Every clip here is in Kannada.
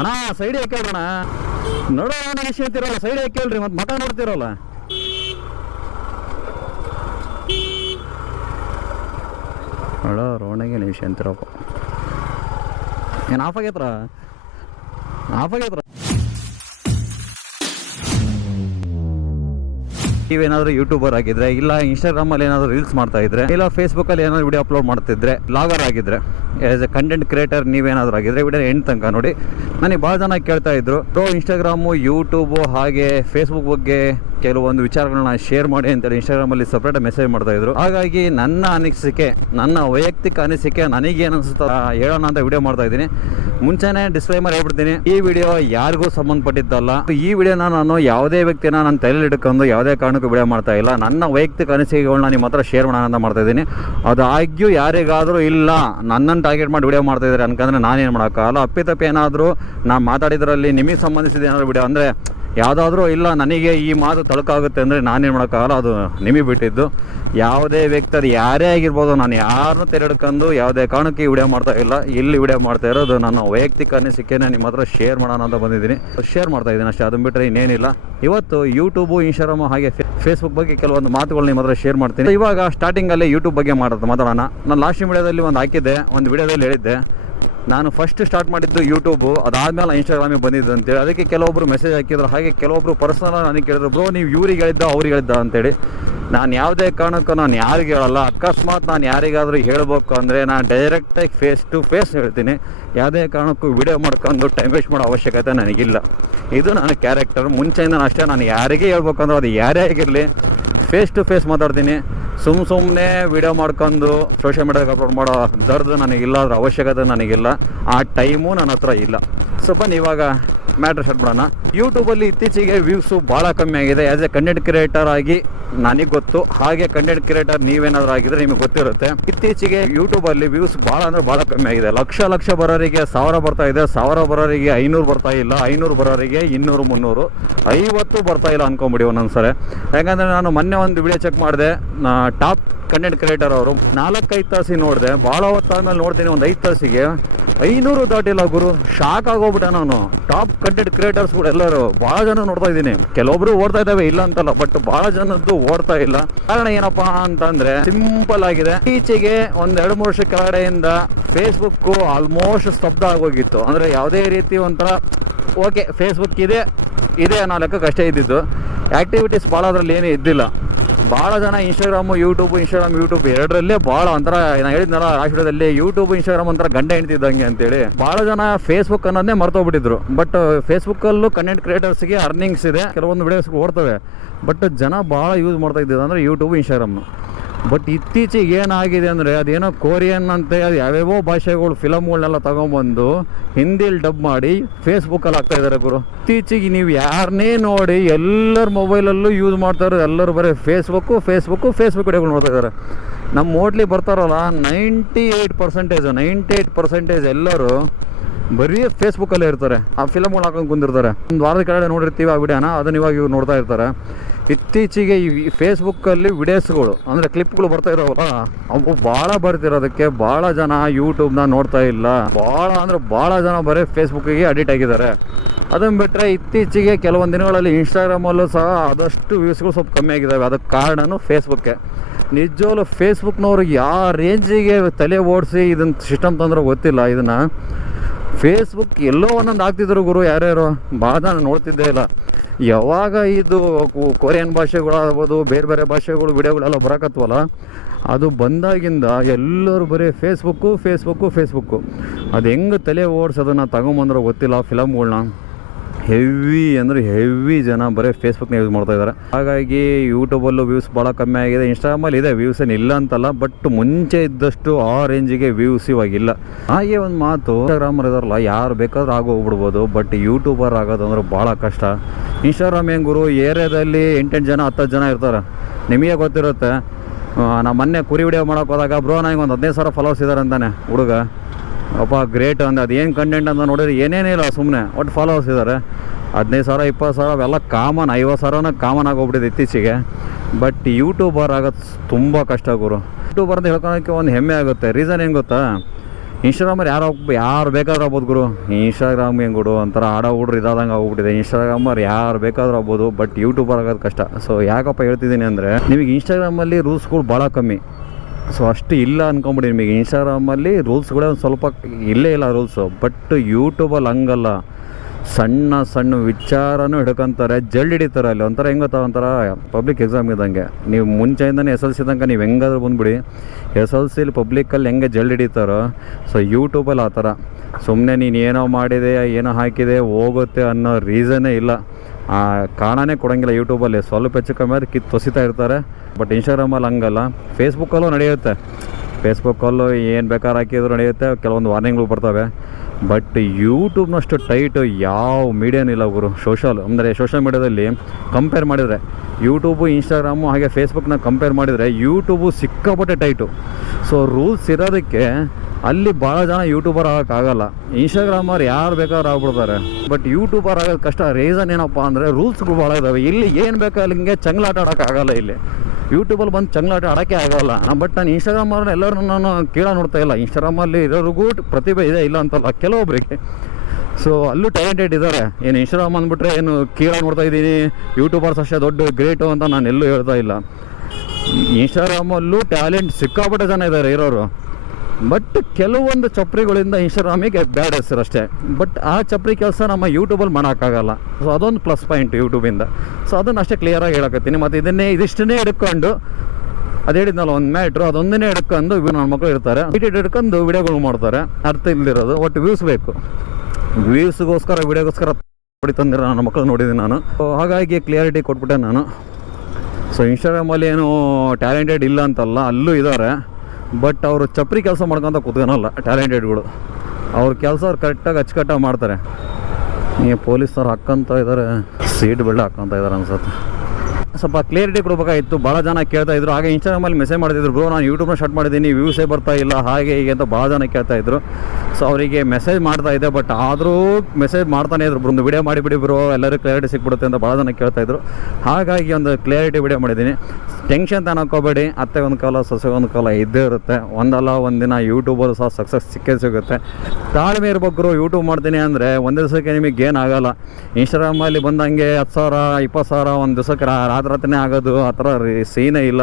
ಅಣ್ಣ ಸೈಡ್ ಹಾಕೇಳ್ರಣ ನೋಡೋ ವಿಷಯ ಅಂತಿರಲ್ಲ ಸೈಡ್ ಹಾಕೇಳ್ರಿ ಮತ್ತೆ ಮಕ ನೋಡ್ತಿರಲ್ಲ ನೋಡೋ ರೋಣಗೆ ನಿಮಿಷ ಅಂತಿರಪ್ಪ ಏನು ಆಫ್ ಆಗೈತ್ರ ನೀವೇನಾದ್ರೂ ಯೂಟ್ಯೂಬರ್ ಆಗಿದ್ರೆ ಇಲ್ಲ ಇನ್ಸ್ಟಾಗ್ರಾಮಲ್ಲಿ ಏನಾದರೂ ರೀಲ್ಸ್ ಮಾಡ್ತಾ ಇದ್ರೆ ಇಲ್ಲ ಫೇಸ್ಬುಕ್ಕಲ್ಲಿ ಏನಾದ್ರು ವಿಡಿಯೋ ಅಪ್ಲೋಡ್ ಮಾಡ್ತಿದ್ರೆ ಬ್ಲಾಗರ್ ಆಗಿದ್ರೆ ಆಸ್ ಎ ಕಂಟೆಂಟ್ ಕ್ರಿಯೇಟರ್ ನೀವೇನಾದರೂ ಆಗಿದ್ರೆ ವಿಡಿಯೋ ಎಂಡ್ ತನಕ ನೋಡಿ. ನನಗೆ ಭಾಳ ಜನ ಕೇಳ್ತಾ ಇದ್ರು ಬ್ರೋ ಇನ್ಸ್ಟಾಗ್ರಾಮು ಯೂಟ್ಯೂಬು ಹಾಗೆ ಫೇಸ್ಬುಕ್ ಬಗ್ಗೆ ಕೆಲವೊಂದು ವಿಚಾರಗಳನ್ನ ಶೇರ್ ಮಾಡಿ ಅಂತೇಳಿ ಇನ್ಸ್ಟಾಗ್ರಾಮಲ್ಲಿ ಸಪ್ರೇಟ್ ಮೆಸೇಜ್ ಮಾಡ್ತಾ ಇದ್ರು. ಹಾಗಾಗಿ ನನ್ನ ಅನಿಸಿಕೆ ನನ್ನ ವೈಯಕ್ತಿಕ ಅನಿಸಿಕೆ ನನಗೇನು ಅನಿಸುತ್ತಾ ಹೇಳೋಣ ಅಂತ ವಿಡಿಯೋ ಮಾಡ್ತಾ ಇದ್ದೀನಿ. ಮುಂಚೆನೇ ಡಿಸ್ಕ್ಲೈಮರ್ ಹೇಳ್ಬಿಡ್ತೀನಿ, ಈ ವಿಡಿಯೋ ಯಾರಿಗೂ ಸಂಬಂಧಪಟ್ಟಿದ್ದಲ್ಲ. ಈ ವಿಡಿಯೋನ ನಾನು ಯಾವುದೇ ವ್ಯಕ್ತಿನ ನಾನು ತಲೆಯಲ್ಲಿ ಹಿಡ್ಕೊಂಡು ಯಾವುದೇ ಕಾರಣಕ್ಕೂ ವಿಡಿಯೋ ಮಾಡ್ತಾ ಇಲ್ಲ. ನನ್ನ ವೈಯಕ್ತಿಕ ಅನಿಸಿಕೆಗಳನ್ನ ನಿಮ್ಮ ಹತ್ರ ಶೇರ್ ಮಾಡೋಣ ಅಂತ ಮಾಡ್ತಾ ಇದ್ದೀನಿ. ಅದಾಗ್ಯೂ ಯಾರಿಗಾದರೂ ಇಲ್ಲ ನನ್ನನ್ನು ಟಾರ್ಗೆಟ್ ಮಾಡಿ ವಿಡಿಯೋ ಮಾಡ್ತಾ ಇದ್ದಾರೆ ಅನ್ಕಂದ್ರೆ ನಾನೇನು ಮಾಡೋಕ್ಕಾಗಲ್ಲ. ಅಪ್ಪಿತಪ್ಪಿ ಏನಾದರೂ ನಾನು ಮಾತಾಡಿದ್ರಲ್ಲಿ ನಿಮಗೆ ಸಂಬಂಧಿಸಿದ ಏನಾದರೂ ವಿಡಿಯೋ ಅಂದರೆ ಯಾವುದಾದ್ರೂ ಇಲ್ಲ ನನಗೆ ಈ ಮಾತು ತಳಕಾಗುತ್ತೆ ಅಂದರೆ ನಾನೇನು ಮಾಡೋಕ್ಕಾಗಲ್ಲ, ಅದು ನಿಮಗೆ ಬಿಟ್ಟಿದ್ದು. ಯಾವುದೇ ವ್ಯಕ್ತಿ ಅದು ಯಾರೇ ಆಗಿರ್ಬೋದು, ನಾನು ಯಾರನ್ನೂ ತೆರೆಡ್ಕೊಂಡು ಯಾವುದೇ ಕಾರಣಕ್ಕೆ ವಿಡಿಯೋ ಮಾಡ್ತಾ ಇಲ್ಲ. ಇಲ್ಲಿ ವಿಡಿಯೋ ಮಾಡ್ತಾ ಇರೋದು ನನ್ನ ವೈಯಕ್ತಿಕ ಅನಿಸಿಕೆನ ನಿಮ್ಮ ಹತ್ರ ಶೇರ್ ಮಾಡೋಣ ಅಂತ ಬಂದಿದ್ದೀನಿ. ಶೇರ್ ಮಾಡ್ತಾ ಇದ್ದೀನಿ ಅಷ್ಟೇ, ಅದನ್ನು ಬಿಟ್ಟರೆ ಇನ್ನೇನಿಲ್ಲ. ಇವತ್ತು ಯೂಟ್ಯೂಬು ಇನ್ಸ್ಟಾಗ್ರಾಮು ಹಾಗೆ ಫೇಸ್ಬುಕ್ ಬಗ್ಗೆ ಕೆಲವೊಂದು ಮಾತುಗಳು ನಿಮ್ಮ ಹತ್ರ ಶೇರ್ ಮಾಡ್ತೀನಿ. ಇವಾಗ ಸ್ಟಾರ್ಟಿಂಗಲ್ಲಿ ಯೂಟ್ಯೂಬ್ ಬಗ್ಗೆ ಮಾತಾಡೋಣ. ನಾನು ಲಾಸ್ಟ್ ವಿಡಿಯೋದಲ್ಲಿ ಒಂದು ಹಾಕಿದ್ದೆ, ಒಂದು ವಿಡಿಯೋದಲ್ಲಿ ಹೇಳಿದ್ದೆ ನಾನು ಫಸ್ಟ್ ಸ್ಟಾರ್ಟ್ ಮಾಡಿದ್ದು ಯೂಟ್ಯೂಬು, ಅದಾದಮೇಲೆ ಇನ್ಸ್ಟಾಗ್ರಾಮಿಗೆ ಬಂದಿದ್ದು ಅಂತೇಳಿ. ಅದಕ್ಕೆ ಕೆಲವೊಬ್ಬರು ಮೆಸೇಜ್ ಹಾಕಿದ್ರು, ಹಾಗೆ ಕೆಲವೊಬ್ಬರು ಪರ್ಸನಲ್ ನನಗೆ ಕೇಳಿದ್ರು ಬ್ರೋ ನೀವು ಇವ್ರಿಗೆ ಹೇಳಿದ್ದ ಅವ್ರಿಗೆ ಹೇಳಿದ್ದ ಅಂತೇಳಿ. ನಾನು ಯಾವುದೇ ಕಾರಣಕ್ಕೂ ನಾನು ಯಾರಿಗೆ ಹೇಳಲ್ಲ. ಅಕಸ್ಮಾತ್ ನಾನು ಯಾರಿಗಾದರೂ ಹೇಳಬೇಕು ಅಂದರೆ ನಾನು ಡೈರೆಕ್ಟಾಗಿ ಫೇಸ್ ಟು ಫೇಸ್ ಹೇಳ್ತೀನಿ. ಯಾವುದೇ ಕಾರಣಕ್ಕೂ ವಿಡಿಯೋ ಮಾಡ್ಕೊಂಡು ಟೈಮ್ ವೇಸ್ಟ್ ಮಾಡೋ ಅವಶ್ಯಕತೆ ನನಗಿಲ್ಲ. ಇದು ನನ್ನ ಕ್ಯಾರೆಕ್ಟರ್. ಮುಂಚೆಯಿಂದ ಅಷ್ಟೇ, ನಾನು ಯಾರಿಗೆ ಹೇಳ್ಬೇಕಂದ್ರೆ ಅದು ಯಾರೇ ಆಗಿರಲಿ ಫೇಸ್ ಟು ಫೇಸ್ ಮಾತಾಡ್ತೀನಿ. ಸುಮ್ಮನೆ ವಿಡಿಯೋ ಮಾಡ್ಕೊಂಡು ಸೋಷಿಯಲ್ ಮೀಡಿಯಾಗೆ ಅಪ್ಲೋಡ್ ಮಾಡೋ ದರ್ದು ನನಗಿಲ್ಲ, ಅದ್ರ ಅವಶ್ಯಕತೆ ನನಗಿಲ್ಲ, ಆ ಟೈಮು ನನ್ನ ಹತ್ರ ಇಲ್ಲ. ಸ್ವಲ್ಪ ಇವಾಗ ಮ್ಯಾಟ್ರ್ ಸ್ಟಾರ್ಟ್ ಮಾಡೋಣ. ಯೂಟ್ಯೂಬಲ್ಲಿ ಇತ್ತೀಚೆಗೆ ವ್ಯೂಸು ಭಾಳ ಕಮ್ಮಿ ಆಗಿದೆ. ಆ್ಯಸ್ ಎ ಕಂಟೆಂಟ್ ಕ್ರಿಯೇಟರ್ ಆಗಿ ನನಗೆ ಗೊತ್ತು, ಹಾಗೆ ಕಂಟೆಂಟ್ ಕ್ರಿಯೇಟರ್ ನೀವೇನಾದರೂ ಆಗಿದ್ರೆ ನಿಮಗೆ ಗೊತ್ತಿರುತ್ತೆ. ಇತ್ತೀಚೆಗೆ ಯೂಟ್ಯೂಬಲ್ಲಿ ವ್ಯೂಸ್ ಭಾಳ ಅಂದರೆ ಭಾಳ ಕಮ್ಮಿ ಆಗಿದೆ. ಲಕ್ಷ ಬರೋರಿಗೆ 1000 ಬರ್ತಾ ಇದೆ, 1000 ಬರೋರಿಗೆ 500 ಬರ್ತಾ ಇಲ್ಲ, 500 ಬರೋರಿಗೆ 200 300 50 ಬರ್ತಾ ಇಲ್ಲ ಅನ್ಕೊಂಬಿಡಿ ಒಂದೊಂದ್ಸರಿ. ಯಾಕಂದರೆ ನಾನು ಮೊನ್ನೆ ಒಂದು ವಿಡಿಯೋ ಚೆಕ್ ಮಾಡಿದೆ, ಟಾಪ್ ಕಂಟೆಂಟ್ ಕ್ರಿಯೇಟರ್ ಅವರು 4-5 ತಾಸಿಗೆ ನೋಡಿದೆ. ಭಾಳ ಹೊತ್ತಾದ್ಮೇಲೆ ನೋಡ್ತೀನಿ ಒಂದು 5 ತಾಸಿಗೆ 500 ದಾಟಿಲ್ಲ ಗುರು. ಶಾಕ್ ಆಗೋಗ್ಬಿಟ್ಟೆ ನಾನು. ಟಾಪ್ ಕಂಟೆಂಟ್ ಕ್ರಿಯೇಟರ್ಸ್ಗಳು ಎಲ್ಲರೂ ಭಾಳ ಜನ ನೋಡ್ತಾ ಇದ್ದೀನಿ. ಕೆಲವೊಬ್ರು ಓಡ್ತಾ ಇದ್ದಾವೆ, ಇಲ್ಲ ಅಂತಲ್ಲ, ಬಟ್ ಭಾಳ ಜನದ್ದು ಓಡ್ತಾ ಇಲ್ಲ. ಕಾರಣ ಏನಪ್ಪಾ ಅಂತಂದ್ರೆ ಸಿಂಪಲ್ ಆಗಿದೆ. ಇತ್ತೀಚೆಗೆ ಒಂದು 2-3 ವರ್ಷ ಕೆಳಗಡೆಯಿಂದ ಫೇಸ್ಬುಕ್ ಆಲ್ಮೋಸ್ಟ್ ಸ್ತಬ್ಧ ಆಗೋಗಿತ್ತು. ಅಂದರೆ ಯಾವುದೇ ರೀತಿ ಒಂಥರ ಓಕೆ ಫೇಸ್ಬುಕ್ ಇದೆ ಅನ್ನೋ ಲೆಕ್ಕಕ್ಕೆ ಅಷ್ಟೇ ಇದ್ದಿದ್ದು. ಆ್ಯಕ್ಟಿವಿಟೀಸ್ ಭಾಳ ಅದರಲ್ಲಿ ಏನೂ ಇದ್ದಿಲ್ಲ. ಭಾಳ ಜನ ಇನ್ಸ್ಟಾಗ್ರಾಮ್ ಯೂಟ್ಯೂಬ್ ಎರಡರಲ್ಲೇ ಭಾಳ ಒಂಥರ, ನಾನು ಹೇಳಿದ್ನಲ್ಲ ರಾಷ್ಟ್ರದಲ್ಲಿ ಯೂಟ್ಯೂಬ್ ಇನ್ಸ್ಟಾಗ್ರಾಮ್ ಒಂಥರ ಗಂಡ ಹೆಣ್ತಿದ್ದಂಗೆ ಅಂತೇಳಿ. ಭಾಳ ಜನ ಫೇಸ್ಬುಕ್ ಅನ್ನೋದನ್ನೇ ಮರ್ತೋಗ್ಬಿಟ್ಟಿದ್ರು. ಬಟ್ ಫೇಸ್ಬುಕ್ಕಲ್ಲೂ ಕಂಟೆಂಟ್ ಕ್ರಿಯೇಟರ್ಸ್ಗೆ ಅರ್ನಿಂಗ್ಸ್ ಇದೆ, ಕೆಲವೊಂದು ವಿಡಿಯೋಸ್ ಓಡ್ತವೆ. ಬಟ್ ಜನ ಭಾಳ ಯೂಸ್ ಮಾಡ್ತಾ ಇದ್ದಿದ್ದು ಅಂದರೆ ಯೂಟ್ಯೂಬ್ ಇನ್ಸ್ಟಾಗ್ರಾಮ್ನು. ಬಟ್ ಇತ್ತೀಚೆಗೆ ಏನಾಗಿದೆ ಅಂದರೆ ಅದೇನೋ ಕೊರಿಯನ್ ಅಂತ ಅದು ಯಾವ್ಯಾವೋ ಭಾಷೆಗಳು ಫಿಲಮ್ಗಳನ್ನೆಲ್ಲ ತೊಗೊಂಬಂದು ಹಿಂದಿಲಿ ಡಬ್ ಮಾಡಿ ಫೇಸ್ಬುಕ್ಕಲ್ಲಿ ಹಾಕ್ತಾಯಿದ್ದಾರೆ ಗುರು. ಇತ್ತೀಚೆಗೆ ನೀವು ಯಾರನ್ನೇ ನೋಡಿ ಎಲ್ಲರ ಮೊಬೈಲಲ್ಲೂ ಯೂಸ್ ಮಾಡ್ತಾ ಇರೋದು ಎಲ್ಲರೂ ಬರೀ ಫೇಸ್ಬುಕ್ ವಿಡಿಯೋಗಳು ನೋಡ್ತಾ ಇದ್ದಾರೆ. ನಮ್ಮ ಮೋಟ್ಲಿ ಬರ್ತಾರಲ್ಲ 98% ಎಲ್ಲರೂ ಬರೀ ಫೇಸ್ಬುಕ್ಕಲ್ಲೇ ಇರ್ತಾರೆ. ಆ ಫಿಲಮ್ಗಳು ಹಾಕೊಂಡು ಕುಂದಿರ್ತಾರೆ. ಒಂದು ವಾರದ ಕೆಳಗಡೆ ನೋಡಿರ್ತೀವಿ ಆ ವಿಡಿಯೋನ, ಅದನ್ನ ಇವಾಗ ಇವ್ರು ನೋಡ್ತಾ ಇರ್ತಾರೆ. ಇತ್ತೀಚೆಗೆ ಈ ಫೇಸ್ಬುಕ್ಕಲ್ಲಿ ವಿಡಿಯೋಸ್ಗಳು ಅಂದರೆ ಕ್ಲಿಪ್ಗಳು ಬರ್ತಾ ಇರೋವಲ್ಲ, ಅವು ಭಾಳ ಬರ್ತಿರೋದಕ್ಕೆ ಭಾಳ ಜನ ಯೂಟ್ಯೂಬ್ನ ನೋಡ್ತಾ ಇಲ್ಲ. ಭಾಳ ಜನ ಬರೀ ಫೇಸ್ಬುಕ್ಕಿಗೆ ಅಡಿಕ್ಟ್ ಆಗಿದ್ದಾರೆ. ಅದನ್ನು ಬಿಟ್ಟರೆ ಇತ್ತೀಚೆಗೆ ಕೆಲವೊಂದು ದಿನಗಳಲ್ಲಿ ಇನ್ಸ್ಟಾಗ್ರಾಮಲ್ಲೂ ಸಹ ಆದಷ್ಟು ವ್ಯೂಸ್ಗಳು ಸ್ವಲ್ಪ ಕಮ್ಮಿ ಆಗಿದ್ದಾವೆ. ಅದಕ್ಕೆ ಕಾರಣವೂ ಫೇಸ್ಬುಕ್ಕೆ. ನಿಜವಾಗ್ಲೂ ಫೇಸ್ಬುಕ್ನವ್ರು ಯಾವ ರೇಂಜಿಗೆ ತಲೆ ಓಡಿಸಿ ಇದನ್ನು ಸಿಸ್ಟಮ್ ತಂದ್ರೆ ಗೊತ್ತಿಲ್ಲ. ಇದನ್ನು ಫೇಸ್ಬುಕ್ ಎಲ್ಲೋ ಒಂದೊಂದು ಆಗ್ತಿದ್ರು ಗುರು. ಯಾರ್ಯಾರು ಭಾಳ ಜನ ನೋಡ್ತಿದ್ದೇ ಇಲ್ಲ. ಯಾವಾಗ ಇದು ಕೊರಿಯನ್ ಭಾಷೆಗಳಾಗ್ಬೋದು, ಬೇರೆ ಭಾಷೆಗಳು ವಿಡಿಯೋಗಳೆಲ್ಲ ಬರೋಕತ್ವಲ್ಲ, ಅದು ಬಂದಾಗಿಂದ ಎಲ್ಲರೂ ಬರೀ ಫೇಸ್ಬುಕ್ಕು. ಅದು ಹೆಂಗೆ ತಲೆ ಓಡಿಸೋದನ್ನು ತಗೊಂಬಂದ್ರೆ ಗೊತ್ತಿಲ್ಲ. ಫಿಲಮ್ಗಳ್ನ ಹೆವಿ ಜನ ಬರೀ ಫೇಸ್ಬುಕ್ನ ಯೂಸ್ ಮಾಡ್ತಾ ಇದ್ದಾರೆ. ಹಾಗಾಗಿ ಯೂಟ್ಯೂಬಲ್ಲೂ ವ್ಯೂಸ್ ಭಾಳ ಕಮ್ಮಿ ಆಗಿದೆ. ಇನ್ಸ್ಟಾಗ್ರಾಮಲ್ಲಿ ಇದೆ ವ್ಯೂಸ್, ಏನು ಇಲ್ಲ ಅಂತಲ್ಲ, ಬಟ್ ಮುಂಚೆ ಇದ್ದಷ್ಟು ಆ ರೇಂಜಿಗೆ ವ್ಯೂಸ್ ಇವಾಗಿಲ್ಲ. ಹಾಗೆ ಒಂದು ಮಾತು, ಇನ್ಸ್ಟಾಗ್ರಾಮರ್ ಇದಾರಲ್ಲ ಯಾರು ಬೇಕಾದ್ರೂ ಆಗೋಗ್ಬಿಡ್ಬೋದು, ಬಟ್ ಯೂಟ್ಯೂಬರ್ ಆಗೋದು ಅಂದ್ರೆ ಭಾಳ ಕಷ್ಟ. ಇನ್ಸ್ಟಾಗ್ರಾಮ್ ಏನು ಗುರು, ಏರಿಯಾದಲ್ಲಿ 8 ಜನ 10 ಜನ ಇರ್ತಾರೆ. ನಿಮಗೆ ಗೊತ್ತಿರುತ್ತೆ. ನಾನು ಮೊನ್ನೆ ಕುರಿ ವಿಡಿಯೋ ಮಾಡೋಕೆ ಹೋದಾಗ ಬ್ರೋ ನನಗೆ ಒಂದು 15,000 ಫಾಲೋವರ್ಸ್ ಇದ್ದಾರೆ ಅಂತಾನೆ ಹುಡುಗ. ಅಪ್ಪ ಗ್ರೇಟ್ ಅಂದೆ. ಅದು ಏನು ಕಂಟೆಂಟ್ ಅಂತ ನೋಡಿದ್ರೆ ಏನೇನಿಲ್ಲ, ಸುಮ್ಮನೆ ಒಟ್ಟು ಫಾಲೋವರ್ಸ್ ಇದ್ದಾರೆ. 15,000 20,000 ಅವೆಲ್ಲ ಕಾಮನ್. 50,000 ಕಾಮನ್ ಆಗೋಗ್ಬಿಟ್ಟಿದೆ ಇತ್ತೀಚೆಗೆ. ಬಟ್ ಯೂಟ್ಯೂಬರ್ ಆಗೋದು ತುಂಬ ಕಷ್ಟ ಗುರು. ಯೂಟ್ಯೂಬರ್ ಅಂತ ಹೇಳ್ಕೊಳಕ್ಕೆ ಒಂದು ಹೆಮ್ಮೆ ಆಗುತ್ತೆ. ರೀಸನ್ ಏನು ಗೊತ್ತಾ, ಇನ್ಸ್ಟಾಗ್ರಾಮಲ್ಲಿ ಯಾರು ಬೇಕಾದ್ರೂ ಆಗ್ಬೋದು ಗುರು. ಇನ್ಸ್ಟಾಗ್ರಾಮ್ ಹೆಂಗೆ ಗುರು ಒಂಥರ ಆಡೋ ಹುಡ್ರು ಇದಾದಂಗೆ ಆಗ್ಬಿಟ್ಟಿದೆ. ಇನ್ಸ್ಟಾಗ್ರಾಮಲ್ಲಿ ಯಾರು ಬೇಕಾದ್ರೂ ಆಗ್ಬೋದು, ಬಟ್ ಯೂಟ್ಯೂಬರ್ ಆಗೋದು ಕಷ್ಟ. ಸೊ ಯಾಕಪ್ಪ ಹೇಳ್ತಿದ್ದೀನಿ ಅಂದರೆ, ನಿಮಗೆ ಇನ್ಸ್ಟಾಗ್ರಾಮಲ್ಲಿ ರೂಲ್ಸ್ಗಳು ಭಾಳ ಕಮ್ಮಿ. ಸೊ ಅಷ್ಟು ಇಲ್ಲ ಅಂದ್ಕೊಂಬಿಡಿ. ನಿಮಗೆ ಇನ್ಸ್ಟಾಗ್ರಾಮಲ್ಲಿ ರೂಲ್ಸ್ಗಳೇ ಒಂದು ಸ್ವಲ್ಪ ಇಲ್ಲೇ ಇಲ್ಲ ರೂಲ್ಸು. ಬಟ್ ಯೂಟ್ಯೂಬಲ್ಲಿ ಹಂಗಲ್ಲ, ಸಣ್ಣ ಸಣ್ಣ ವಿಚಾರನೂ ಹಿಡ್ಕೊಂತಾರೆ, ಜಲ್ದಿ ಹಿಡಿತಾರೆ. ಅಲ್ಲಿ ಒಂಥರ ಹೆಂಗೆ ಗೊತ್ತಾ, ಒಂಥರ ಪಬ್ಲಿಕ್ ಎಕ್ಸಾಮ್ ಇದ್ದಂಗೆ. ನೀವು ಮುಂಚೆಯಿಂದನೇ SLC ತನಕ ನೀವು ಹೆಂಗಾದ್ರೂ ಬಂದುಬಿಡಿ, SLCಲಿ ಪಬ್ಲಿಕಲ್ಲಿ ಹೆಂಗೆ ಜಲ್ದಿ ಹಿಡಿತಾರೋ, ಸೊ ಯೂಟ್ಯೂಬಲ್ಲಿ ಆ ಥರ ಸುಮ್ಮನೆ ನೀನು ಏನೋ ಮಾಡಿದೆ, ಏನೋ ಹಾಕಿದೆ, ಹೋಗುತ್ತೆ ಅನ್ನೋ ರೀಸನ್ನೇ ಇಲ್ಲ. ಆ ಕಾರಣನೇ ಕೊಡೋಂಗಿಲ್ಲ ಯೂಟ್ಯೂಬಲ್ಲಿ. ಸ್ವಲ್ಪ ಹೆಚ್ಚು ಕಮ್ಮಿ ಆದರೆ ಕಿತ್ತು ತೊಸಿತಾ ಇರ್ತಾರೆ. ಬಟ್ ಇನ್ಸ್ಟಾಗ್ರಾಮಲ್ಲಿ ಹಂಗಲ್ಲ. ಫೇಸ್ಬುಕ್ಕಲ್ಲೂ ನಡೆಯುತ್ತೆ. ಫೇಸ್ಬುಕ್ಕಲ್ಲೂ ಏನು ಬೇಕಾದ್ರೆ ಹಾಕಿದ್ರು ನಡೆಯುತ್ತೆ, ಕೆಲವೊಂದು ವಾರ್ನಿಂಗ್ಗಳು ಬರ್ತವೆ. ಬಟ್ ಯೂಟ್ಯೂಬ್ನಷ್ಟು ಟೈಟು ಯಾವ ಮೀಡಿಯಾನಿಲ್ಲ ಗುರು. ಅಂದರೆ ಸೋಷಲ್ ಮೀಡಿಯಾದಲ್ಲಿ ಕಂಪೇರ್ ಮಾಡಿದರೆ ಯೂಟ್ಯೂಬು, ಇನ್ಸ್ಟಾಗ್ರಾಮು ಹಾಗೆ ಫೇಸ್ಬುಕ್ನ ಕಂಪೇರ್ ಮಾಡಿದರೆ ಯೂಟ್ಯೂಬು ಸಿಕ್ಕಾಪಟ್ಟೆ ಟೈಟು. ಸೊ ರೂಲ್ಸ್ ಇರೋದಕ್ಕೆ ಅಲ್ಲಿ ಭಾಳ ಜನ ಯೂಟ್ಯೂಬರ್ ಆಗೋಕ್ಕಾಗಲ್ಲ. ಇನ್ಸ್ಟಾಗ್ರಾಮರ್ ಯಾರು ಬೇಕಾದ್ರೂ ಆಗ್ಬಿಡ್ತಾರೆ. ಬಟ್ ಯೂಟ್ಯೂಬರ್ ಆಗೋದು ಕಷ್ಟ. ರೀಸನ್ ಏನಪ್ಪ ಅಂದರೆ ರೂಲ್ಸ್ಗಳು ಭಾಳ ಇದ್ದಾವೆ. ಇಲ್ಲಿ ಏನು ಬೇಕು ಅಲ್ಲಿ ಹಿಂಗೆ ಚಂಗ್ಲಾಟ ಆಡೋಕ್ಕಾಗಲ್ಲ. ಇಲ್ಲಿ ಯೂಟ್ಯೂಬಲ್ಲಿ ಬಂದು ಚಂಗ್ಲಾಟ ಆಡೋಕ್ಕೆ ಆಗೋಲ್ಲ. ಬಟ್ ನಾನು ಇನ್ಸ್ಟಾಗ್ರಾಮಲ್ಲಿ ಎಲ್ಲರೂ ನಾನು ಕೀಳಾಗಿ ನೋಡ್ತಾ ಇಲ್ಲ. ಇನ್ಸ್ಟಾಗ್ರಾಮಲ್ಲಿ ಇರೋರಿಗೂ ಪ್ರತಿಭೆ ಇದೆ, ಇಲ್ಲ ಅಂತಲ್ಲ ಕೆಲವೊಬ್ಬರಿಗೆ. ಸೊ ಅಲ್ಲೂ ಟ್ಯಾಲೆಂಟೆಡ್ ಇದ್ದಾರೆ. ಏನು ಇನ್ಸ್ಟಾಗ್ರಾಮ್ ಅಂದ್ಬಿಟ್ರೆ ಏನು ಕೀಳಾಗಿ ನೋಡ್ತಾ ಇದ್ದೀನಿ, ಯೂಟ್ಯೂಬರ್ಸ್ ಅಷ್ಟೇ ದೊಡ್ಡ ಗ್ರೇಟು ಅಂತ ನಾನು ಎಲ್ಲೂ ಹೇಳ್ತಾ ಇಲ್ಲ. ಇನ್ಸ್ಟಾಗ್ರಾಮಲ್ಲೂ ಟ್ಯಾಲೆಂಟ್ ಸಿಕ್ಕಾಪಟ್ಟೆ ಜನ ಇದ್ದಾರೆ ಇರೋರು. ಬಟ್ ಕೆಲವೊಂದು ಚಪ್ರಿಗಳಿಂದ ಇನ್ಸ್ಟಾಗ್ರಾಮಿಗೆ ಬ್ಯಾಡ್ ಹೆಸರು ಅಷ್ಟೇ. ಬಟ್ ಆ ಚಪ್ರಿ ಕೆಲಸ ನಮ್ಮ ಯೂಟ್ಯೂಬಲ್ಲಿ ಮಾಡೋಕ್ಕಾಗಲ್ಲ. ಸೊ ಅದೊಂದು ಪ್ಲಸ್ ಪಾಯಿಂಟ್ ಯೂಟ್ಯೂಬಿಂದ. ಸೊ ಅದನ್ನು ಅಷ್ಟೇ ಕ್ಲಿಯರಾಗಿ ಹೇಳಕತ್ತೀನಿ. ಮತ್ತು ಇದಿಷ್ಟನ್ನೇ ಹಿಡ್ಕೊಂಡು, ಅದು ಹೇಳಿದ್ನಲ್ಲ ಒಂದು ಮ್ಯಾಟ್ರು, ಅದೊಂದನ್ನೇ ಹಿಡ್ಕೊಂಡು ನನ್ನ ಮಕ್ಕಳು ಇರ್ತಾರೆ, ಹಿಡ್ಕೊಂಡು ವಿಡಿಯೋಗಳು ಮಾಡ್ತಾರೆ. ಅರ್ಥ ಇಲ್ದಿರೋದು. ಒಟ್ಟು ವ್ಯೂಸ್ ಬೇಕು. ವ್ಯೂಸ್ಗೋಸ್ಕರ, ವಿಡಿಯೋಗೋಸ್ಕರ ತಂದಿರೋ ನನ್ನ ಮಕ್ಕಳು ನೋಡಿದ್ದೀನಿ ನಾನು. ಸೊ ಹಾಗಾಗಿ ಕ್ಲಿಯರಿಟಿ ಕೊಟ್ಬಿಟ್ಟೆ ನಾನು. ಸೊ ಇನ್ಸ್ಟಾಗ್ರಾಮಲ್ಲಿ ಏನು ಟ್ಯಾಲೆಂಟೆಡ್ ಇಲ್ಲ ಅಂತಲ್ಲ, ಅಲ್ಲೂ ಇದ್ದಾರೆ. ಬಟ್ ಅವರು ಚಪ್ರಿ ಕೆಲಸ ಮಾಡ್ಕೊತ ಕೂತ್ಕೊಳಲ್ಲ ಟ್ಯಾಲೆಂಟೆಡ್ಗಳು. ಅವ್ರ ಕೆಲಸ ಅವ್ರು ಕರೆಕ್ಟಾಗಿ ಅಚ್ಚುಕಟ್ಟಾಗಿ ಮಾಡ್ತಾರೆ. ಈಗ ಪೊಲೀಸರು ಹಾಕ್ಕೊಂತ ಇದ್ದಾರೆ, ಸೀಟ್ ಬೆಲ್ಟ್ ಹಾಕ್ಕೊತ ಇದ್ದಾರೆ ಅನ್ಸುತ್ತೆ. ಸ್ವಲ್ಪ ಕ್ಲಿಯರಿಟಿ ಕೊಡಬೇಕಾಗಿತ್ತು. ಭಾಳ ಜನ ಕೇಳ್ತಾಯಿದ್ರು. ಹಾಗೆ ಇನ್ಸ್ಟಾಗ್ರಾಮಲ್ಲಿ ಮೆಸೇಜ್ ಮಾಡ್ತಿದ್ರು, ಬ್ರೋ ನಾನು ಯೂಟ್ಯೂಬ್ನ ಸ್ಟಾರ್ಟ್ ಮಾಡಿದ್ದೀನಿ, ವ್ಯೂಸೇ ಬರ್ತಾ ಇಲ್ಲ, ಹಾಗೆ ಹೀಗೆ ಅಂತ ಭಾಳ ಜನ ಕೇಳ್ತಾಯಿದ್ರು. ಸೊ ಅವರಿಗೆ ಮೆಸೇಜ್ ಮಾಡ್ತಾಯಿದ್ದೆ. ಬಟ್ ಆದರೂ ಮೆಸೇಜ್ ಮಾಡ್ತಾನೆ ಇದ್ರು, ಒಂದು ವಿಡಿಯೋ ಮಾಡಿಬಿಡಿ ಬ್ರೋ, ಎಲ್ಲರೂ ಕ್ಲಿಯರಿಟಿ ಸಿಕ್ಬಿಡುತ್ತೆ ಅಂತ ಭಾಳ ಜನ ಕೇಳ್ತಾಯಿದ್ರು. ಹಾಗಾಗಿ ಒಂದು ಕ್ಲಿಯರಿಟಿ ವಿಡಿಯೋ ಮಾಡಿದ್ದೀನಿ. ಟೆನ್ಷನ್ ತನಕೋಬೇಡಿ. ಅತ್ತೆ ಒಂದು ಕಾಲ, ಸೊಸೆ ಒಂದು ಕಾಲ ಇದ್ದೇ ಇರುತ್ತೆ. ಒಂದಲ್ಲ ಒಂದಿನ ಯೂಟ್ಯೂಬಲ್ಲಿ ಸಹ ಸಕ್ಸಸ್ ಸಿಕ್ಕೇ ಸಿಗುತ್ತೆ. ತಾಳ್ಮೆ ಇರ್ಬೇಕು. ಯೂಟ್ಯೂಬ್ ಮಾಡ್ತೀನಿ ಅಂದರೆ ಒಂದು ದಿವಸಕ್ಕೆ ನಿಮಗೆ ಏನಾಗಲ್ಲ. ಇನ್ಸ್ಟಾಗ್ರಾಮಲ್ಲಿ ಬಂದಂಗೆ 10,000 20,000 ಒಂದು ದಿವಸಕ್ಕೆ ರಾತ್ರಿನೇ ಆಗೋದು, ಆ ಥರ ಸೀನೇ ಇಲ್ಲ.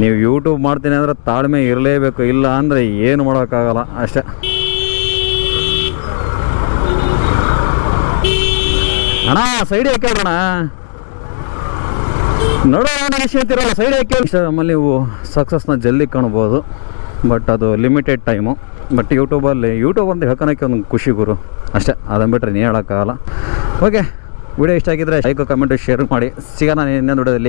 ನೀವು ಯೂಟ್ಯೂಬ್ ಮಾಡ್ತೀನಿ ಅಂದರೆ ತಾಳ್ಮೆ ಇರಲೇಬೇಕು. ಇಲ್ಲ ಅಂದರೆ ಏನು ಮಾಡೋಕ್ಕಾಗಲ್ಲ ಅಷ್ಟೇ. ಅಣ್ಣ ಸೈಡ್ ಹಾಕ್ಯಾಡ್ರಣ, ನೋಡೋಣ ಹೇಳ್ತಿರಲ್ಲ, ಸೈಡ್ ಹಾಕಿ. ಇನ್ಸ್ಟಾಗ್ರಾಮಲ್ಲಿ ನೀವು ಸಕ್ಸಸ್ನ ಜಲ್ದಿ ಕಾಣ್ಬೋದು. ಬಟ್ ಅದು ಲಿಮಿಟೆಡ್ ಟೈಮು. ಬಟ್ ಯೂಟ್ಯೂಬ್ ಅಂತ ಹೇಳ್ಕೊಳಕ್ಕೆ ಒಂದು ಖುಷಿ ಗುರು ಅಷ್ಟೇ. ಅದನ್ನು ಬಿಟ್ಟರೆ ನೀನು ಹೇಳೋಕ್ಕಾಗಲ್ಲ. ಓಕೆ, ವಿಡಿಯೋ ಇಷ್ಟ ಆಗಿದ್ದರೆ ಲೈಕ್, ಕಮೆಂಟು, ಶೇರ್ ಮಾಡಿ. ಸಿಗೋಣ ಇನ್ನೊಂದು ವಿಡಿಯೋದಲ್ಲಿ.